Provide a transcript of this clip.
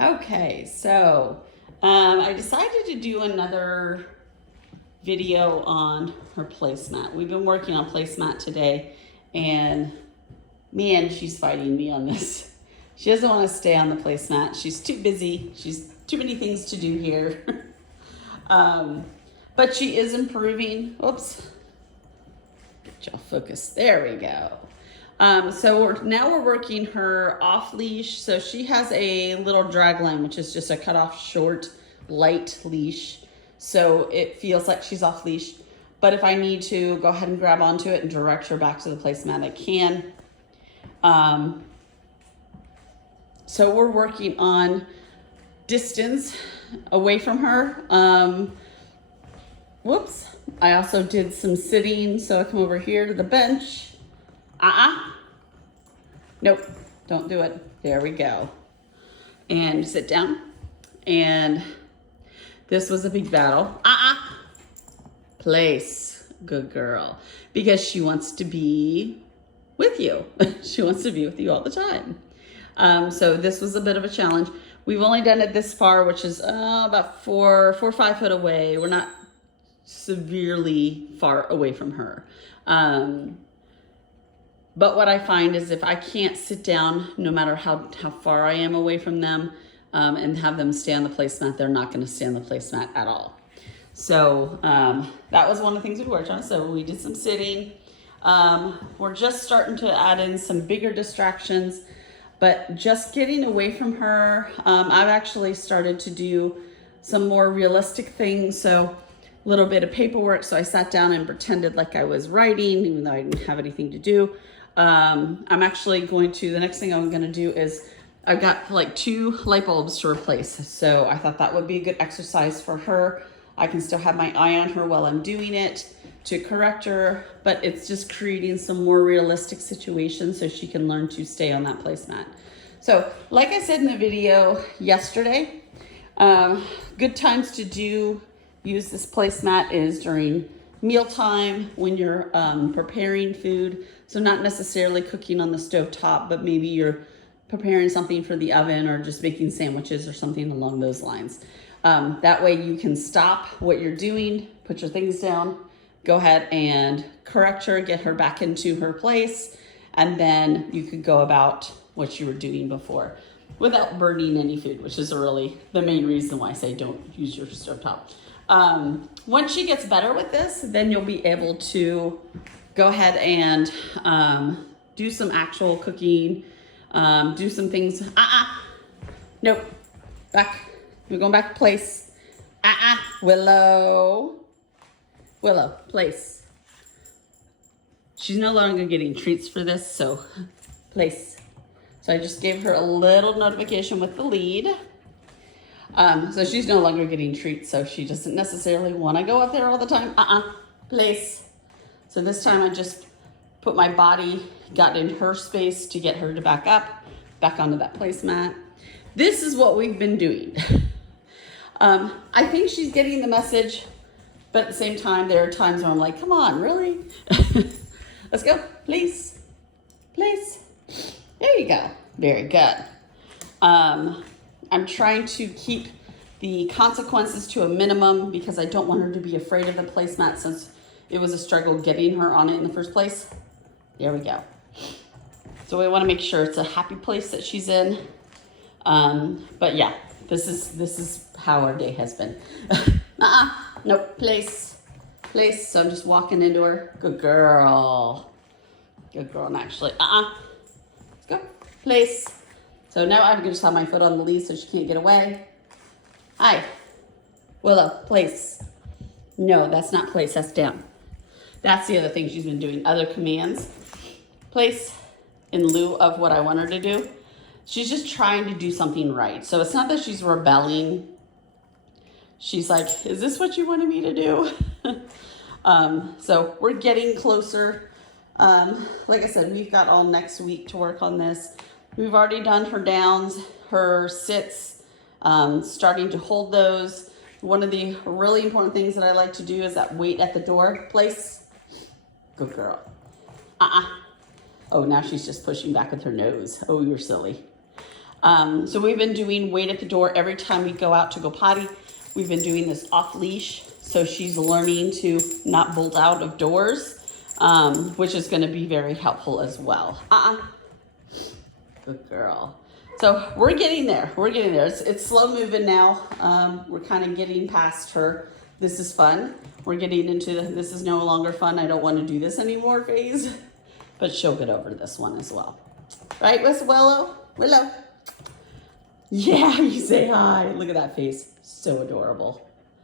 Okay, so I decided to do another video on her placemat. We've been working on placemat today, and man, she's fighting me on this. She doesn't want to stay on the placemat. She's too busy. She's too many things to do here. But she is improving. Oops. Get y'all focused. There we go. So we're working her off leash. So she has a little drag line, which is just a cut off short, light leash. So it feels like she's off leash. But if I need to go ahead and grab onto it and direct her back to the placemat, I can. So we're working on distance away from her. Whoops. I also did some sitting. So I come over here to the bench. Nope, don't do it. There we go. And sit down. And this was a big battle. Place. Good girl. Because she wants to be with you. She wants to be with you all the time. So this was a bit of a challenge. We've only done it this far, which is about 4 or 5 foot away. We're not severely far away from her. But what I find is if I can't sit down, no matter how far I am away from them, and have them stay on the placemat, they're not going to stay on the placemat at all. So that was one of the things we worked on. So we did some sitting. We're just starting to add in some bigger distractions, but just getting away from her. I've actually started to do some more realistic things. So a little bit of paperwork. So I sat down and pretended like I was writing, even though I didn't have anything to do. I'm actually going to, the next thing I'm going to do is I've got like 2 light bulbs to replace. So I thought that would be a good exercise for her. I can still have my eye on her while I'm doing it to correct her, but it's just creating some more realistic situations so she can learn to stay on that placemat. So like I said in the video yesterday, good times to use this placemat is during mealtime, when you're preparing food. So not necessarily cooking on the stove top, but maybe you're preparing something for the oven or just making sandwiches or something along those lines. That way you can stop what you're doing, put your things down, go ahead and correct her, get her back into her place, and then you could go about what you were doing before without burning any food, which is really the main reason why I say don't use your stovetop. Once she gets better with this, then you'll be able to go ahead and do some actual cooking, do some things. Nope, back. We're going back to place. Willow, place. She's no longer getting treats for this, so place. So I just gave her a little notification with the lead. So she's no longer getting treats, so she doesn't necessarily want to go up there all the time. Place. So this time I just put my body, got in her space to get her to back up, back onto that placemat. This is what we've been doing. I think she's getting the message, but at the same time, there are times where I'm like, come on, really? Let's go, please. There you go. Very good. I'm trying to keep the consequences to a minimum because I don't want her to be afraid of the placemat since it was a struggle getting her on it in the first place. There we go. So we want to make sure it's a happy place that she's in. But yeah, this is how our day has been. Nope, place. So I'm just walking into her. Good girl. And actually, let's go, place. So now I'm gonna just have my foot on the lead so she can't get away. Hi, Willow, place. No, that's not place, that's down. That's the other thing she's been doing, other commands. Place in lieu of what I want her to do. She's just trying to do something right. So it's not that she's rebelling. She's like, is this what you wanted me to do? So we're getting closer. Like I said, we've got all next week to work on this. We've already done her downs, her sits, starting to hold those. One of the really important things that I like to do is that wait at the door. Place. Good girl. Oh, now she's just pushing back with her nose. Oh, you're silly. So we've been doing wait at the door every time we go out to go potty. We've been doing this off leash. So she's learning to not bolt out of doors, which is going to be very helpful as well. Good girl. So we're getting there. We're getting there. It's slow moving now. We're kind of getting past her. This is fun. We're getting into this is no longer fun. I don't want to do this anymore phase. But she'll get over this one as well. Right, Miss Willow? Willow? Yeah, you say hi. Look at that face. So adorable.